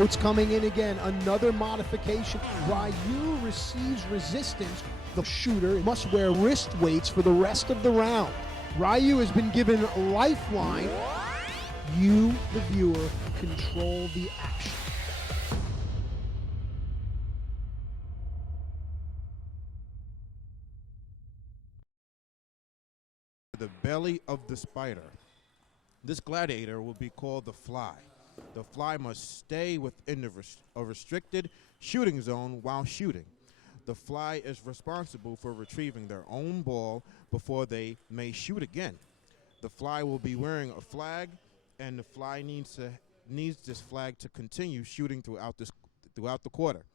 Oh, it's coming in again. Another modification. Ryu receives resistance. The shooter must wear wrist weights for the rest of the round. Ryu has been given lifeline. You, the viewer, control the action. The belly of the spider. This gladiator will be called the fly. The fly must stay within a restricted shooting zone while shooting. The fly is responsible for retrieving their own ball before they may shoot again. The fly will be wearing a flag, and the fly needs this flag to continue shooting throughout the quarter.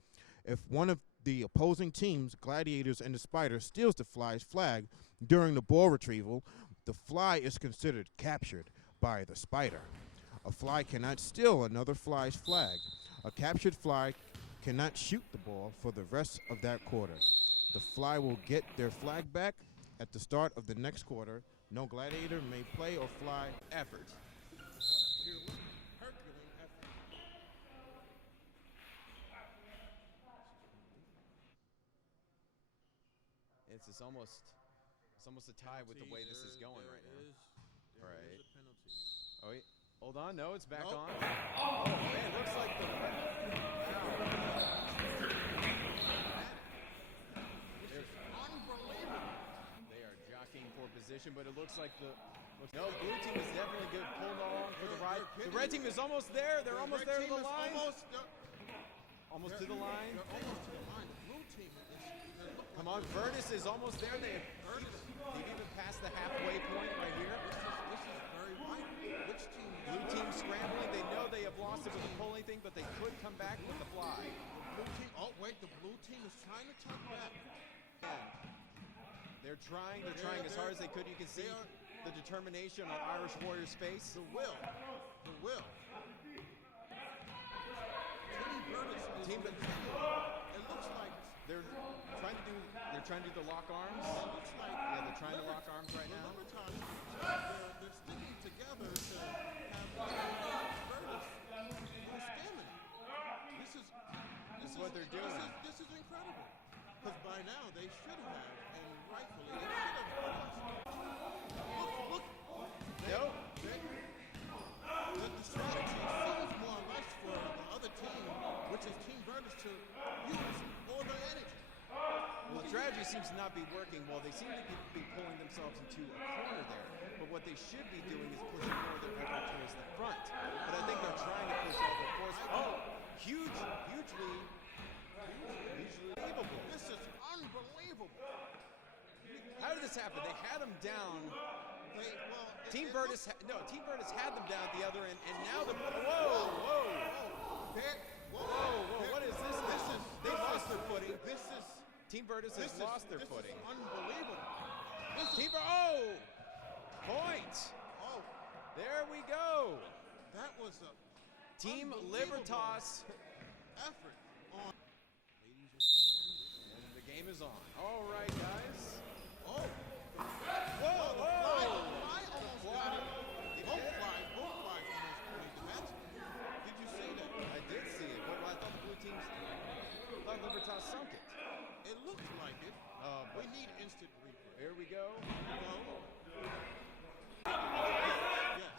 If one of the opposing team's gladiators and the spider steals the fly's flag during the ball retrieval, the fly is considered captured by the spider. A fly cannot steal another fly's flag. A captured fly cannot shoot the ball for the rest of that quarter. The fly will get their flag back at the start of the next quarter. No gladiator may play or fly effort. Herculean effort. It's almost a tie with the way this is going right now. There is a penalty. Oh, wait. Hold on. No, it's back on. Oh, man, looks like the... Unbelievable. They are jockeying for position, but it looks like the... No, the blue team is definitely good. Pulled along for the right. The red team is almost there. They're almost there to the line. Almost to the line. They're almost to the line. The blue team is... Come on, Virtus is almost there. They've even passed the halfway point right here. This is very right. Which team? Blue team scrambling. They know they have lost it with the pulling thing, but they could come back with the fly. Blue team. Oh wait, the blue team is trying to take back. They're trying as hard as they could. You can see the determination on Irish Warrior's face. The will. Team Virtus is it looks like they're trying to do the lock arms. It looks like they're trying to lock arms right now. Libertas, they're sticking together to have Virtus more stamina. This is what they're doing. This is incredible. Because by now they should have, and rightfully they should have look. The strategy seems more or less for the other team, which is Team Virtus, to use all their energy. Well, the strategy seems to not be working. Well, they seem to be pulling themselves into a corner there. But what they should be doing is pushing more of their effort towards the front. But I think they're trying to push all their force. Oh, hugely unbelievable. This is unbelievable. How did this happen? They had them down. Team Virtus had them down at the other end, and now whoa! What is this? They lost their footing. Team Virtus has lost their footing. Unbelievable. Point. Oh, there we go. That was a Team Libertas effort on. Ladies and gentlemen, and the game is on. All right, guys. Oh. Whoa! Fly almost got it. Both flies almost made the match. Did you see that? I did see it, but I thought the blue teams thought Libertas sunk it. It looked like it. We need instant replay. Here we go. Yes.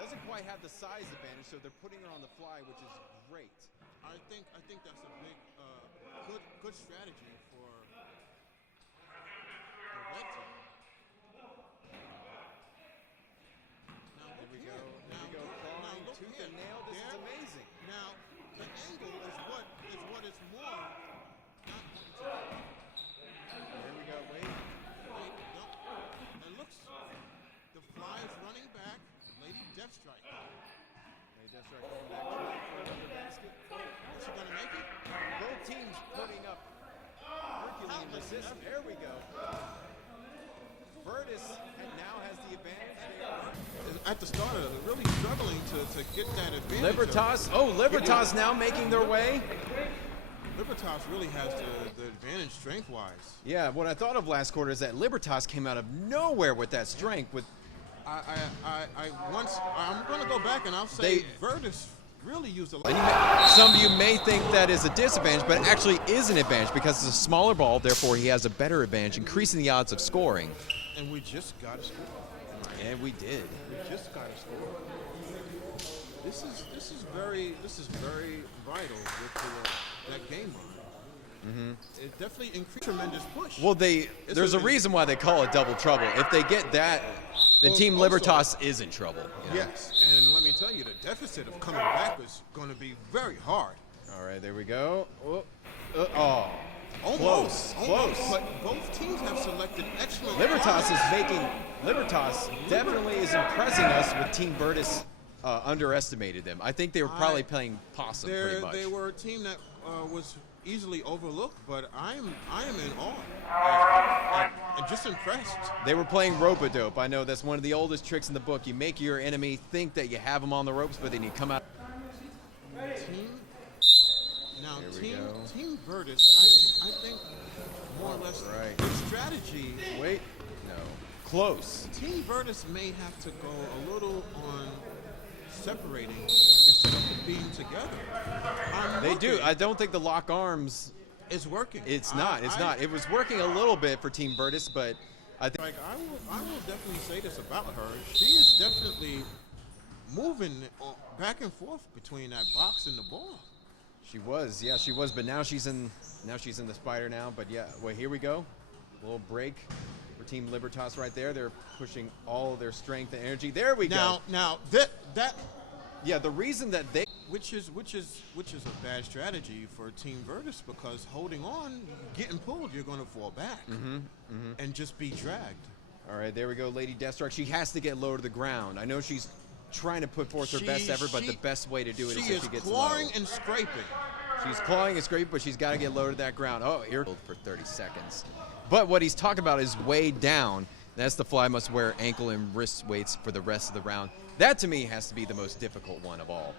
Doesn't quite have the size advantage, so they're putting her on the fly, which is great. I think that's a big, good strategy for the red team. Now Here we go. Clawing tooth and nail. This is amazing. Now the angle is what is more not wanting to. Here we go. Wait. No. It looks. The fly is running back. Lady Deathstrike. Lady Deathstrike going back for another basket. Is she gonna make it? Both teams putting up Herculean resistance. There we go. Virtus now has the advantage. They are at the start of it, really struggling to get that advantage. Libertas now making their way. Libertas really has the advantage strength-wise. Yeah, what I thought of last quarter is that Libertas came out of nowhere with that strength. I'm going to go back and I'll say Virtus really used a lot. And some of you may think that is a disadvantage, but it actually is an advantage because it's a smaller ball, therefore he has a better advantage, increasing the odds of scoring. And we just got to score. And we did. We just got to score. This is very vital with that game line. It definitely increased tremendous push. Well, there's a reason why they call it double trouble. If they get that, the Team Also, Libertas is in trouble. You know? Yes, and let me tell you, the deficit of coming back is going to be very hard. All right, there we go. Almost. Close. But both teams have selected excellent. Libertas players. Libertas definitely is impressing us with Team Virtus underestimated them. I think they were probably playing possum pretty much. They were a team that was easily overlooked, but I am in awe and just impressed. They were playing rope-a-dope. I know that's one of the oldest tricks in the book. You make your enemy think that you have them on the ropes, but then you come out. Team Virtus, I think more or less their strategy. Wait, no, close. Team Virtus may have to go a little on separating instead of being together. They do. I don't think the lock arms is working. It's not. It was working a little bit for Team Virtus, but I think. I will definitely say this about her. She is definitely moving back and forth between that box and the ball. She was, yeah, she was, but now she's in the spider now. But yeah, well, here we go. A little break for Team Libertas right there. They're pushing all of their strength and energy. There we go. Now that yeah, the reason that they which is a bad strategy for Team Virtus, because holding on, getting pulled, you're going to fall back and just be dragged. All right, there we go, Lady Deathstrike. She has to get low to the ground. I know she's trying to put forth her best effort, but the best way to do it is if she gets low. She is clawing and scraping. She's clawing and scraping, but she's got to get low to that ground. Oh, here for 30 seconds. But what he's talking about is way down. That's the fly must wear ankle and wrist weights for the rest of the round. That, to me, has to be the most difficult one of all.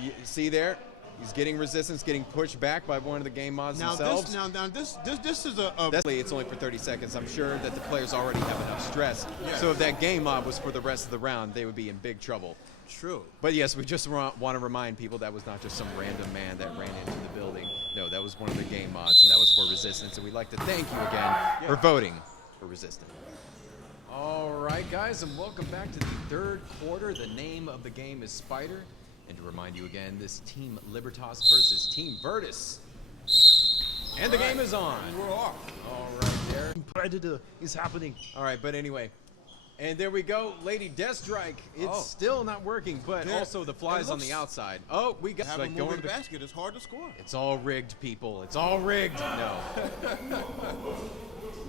You see there? He's getting resistance, getting pushed back by one of the game mods themselves. This is a it's only for 30 seconds. I'm sure that the players already have enough stress. Yes. So if that game mod was for the rest of the round, they would be in big trouble. True. But yes, we just want to remind people that was not just some random man that ran into the building. No, that was one of the game mods, and that was for resistance. And we'd like to thank you again for voting for resistance. All right, guys, and welcome back to the third quarter. The name of the game is Spider. And to remind you again, this Team Libertas versus Team Virtus. And the game is on. We're off. All right, there. Predator is happening. All right, but anyway. And there we go, Lady Deathstrike. It's still not working, but also the fly's on the outside. Oh, we got a moving basket. It's hard to score. It's all rigged, people. It's all rigged. No.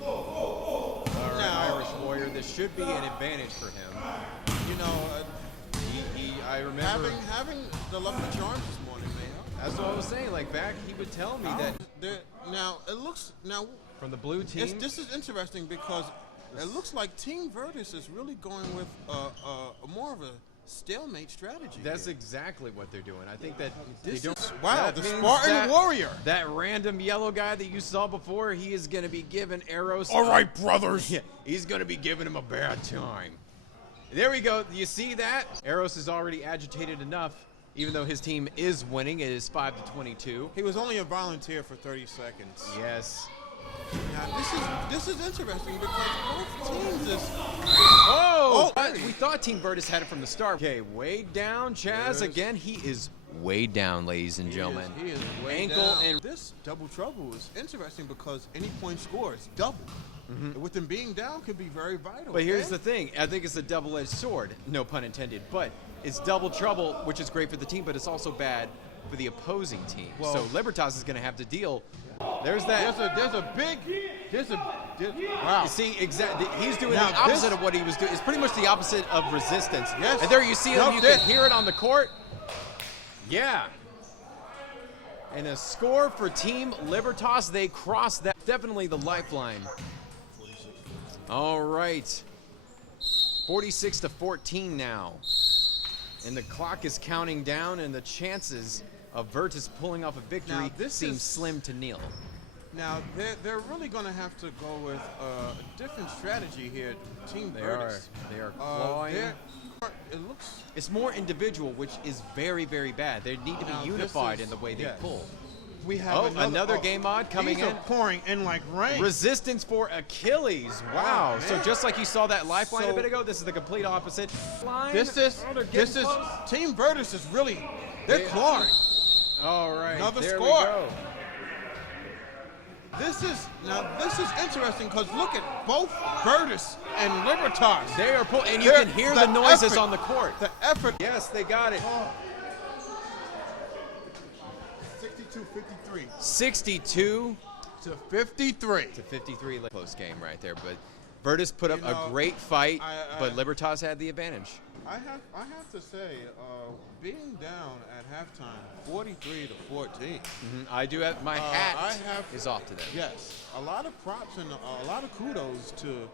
All right, Irish Warrior. This should be an advantage for him. You know, I remember having the lucky charms this morning, man. That's what I was saying. Like back, he would tell me that. Now it looks from the blue team. This is interesting because it looks like Team Virtus is really going with more of a stalemate strategy. That's exactly what they're doing. I think that this they don't. Is, wow, the Spartan Warrior. That random yellow guy that you saw before, he is going to be giving Eros. All right, brothers. Yeah, he's going to be giving him a bad time. There we go. You see that? Eros is already agitated enough, even though his team is winning. It is 5-22. He was only a volunteer for 30 seconds. Yes. Now, this is interesting because both teams is... We thought Team Virtus had it from the start. Okay, way down. Chaz again. He is way down, ladies and gentlemen. He is way down. And this double trouble is interesting because any point score is double. With them being down could be very vital. But here's the thing. I think it's a double-edged sword. No pun intended. But it's double trouble, which is great for the team, but it's also bad for the opposing team. Well, so Libertas is going to have to deal. There's that. Wow. You see, exactly. He's doing the opposite of what he was doing. It's pretty much the opposite of resistance. Yes. And there you see him. You can hear it on the court. Yeah. And a score for Team Libertas. They crossed that. Definitely the lifeline. All right. 46-14 now. And the clock is counting down, and the chances of Virtus pulling off a victory seem slim to nil. Now, they're really going to have to go with a different strategy here, Team They Virtus. are clawing. It looks... It's more individual, which is very, very bad. They need to be Now, this unified is- in the way they yes. pull. We have another game mod coming these in. are pouring in like rain. Resistance for Achilles. Wow. Oh, So man. just like you saw that lifeline a So- bit ago, this is the complete opposite. Line. This is Oh, they're getting this is close. Team Virtus is really they're clawing. All right. Another there score. We go. This is interesting because look at both Virtus and Libertas. They are pulling, and you They're- can hear the noises effort- on the court. The effort. Yes, they got it. 62-53 62 to 53. to 53. Close game right there, but Virtus put up You know, a great fight, I- but Libertas had the advantage. I have to say, being down at halftime, 43 to 14. I do have my hat I have- is off to them. Yes, a lot of props and a lot of kudos to